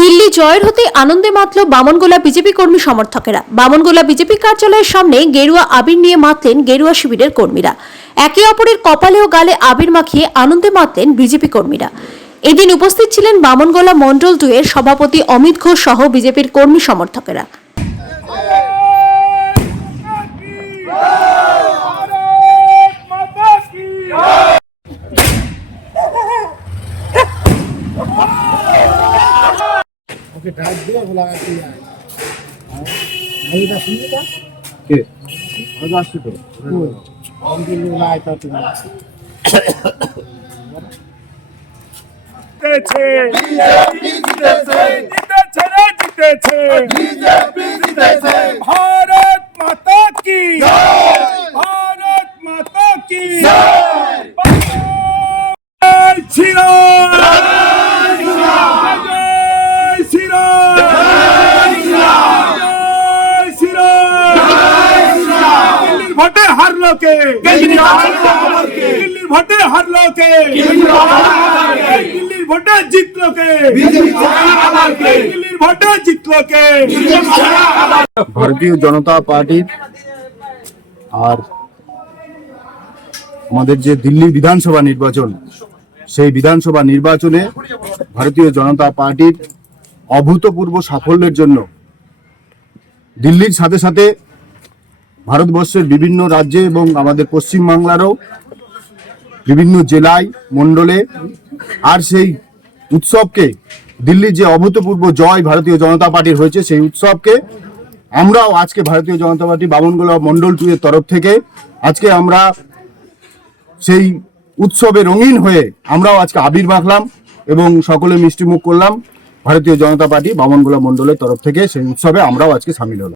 দিল্লি জয়ের হতে আনন্দে মাতল বামনগোলা বিজেপি কর্মী সমর্থকেরা। বামনগোলা বিজেপি কার্যালয়ের সামনে গেরুয়া আবির নিয়ে মাতলেন গেরুয়া শিবিরের কর্মীরা। একে অপরের কপালে ও গালে আবির মাখিয়ে আনন্দে মাতলেন বিজেপি কর্মীরা। এদিন উপস্থিত ছিলেন বামনগোলা মন্ডল 2 এর সভাপতি অমিত ঘোষ সহ বিজেপির কর্মী সমর্থকেরা। भारत माता की भारत माता की श्री राम श्री राम श्री राम दिल्ली भोटे हर लोके दिल्ली भोटे हर लोके दिल्ली भोटे जीत लोके दिल्ली भोटे जीत लोके। ভারতীয় জনতা পার্টির আর আমাদের যে দিল্লি বিধানসভা নির্বাচন, সেই বিধানসভা নির্বাচনে ভারতীয় জনতা পার্টির অভূতপূর্ব সাফল্যের জন্য দিল্লির সাথে সাথে ভারতবর্ষের বিভিন্ন রাজ্যে এবং আমাদের পশ্চিমবাংলারও বিভিন্ন জেলায় মণ্ডলে আর সেই উৎসবকে, দিল্লির যে অভূতপূর্ব জয় ভারতীয় জনতা পার্টির হয়েছে, সেই উৎসবকে আমরাও আজকে ভারতীয় জনতা পার্টি বামনগোলা মন্ডল 2 এর তরফ থেকে আজকে আমরা সেই উৎসবে রঙিন হয়ে আমরাও আজকে আবির মাখলাম এবং সকলে মিষ্টি মুখ করলাম। ভারতীয় জনতা পার্টি বামনগোলা মন্ডলের তরফ থেকে সেই উৎসবে আমরাও আজকে সামিল হলাম।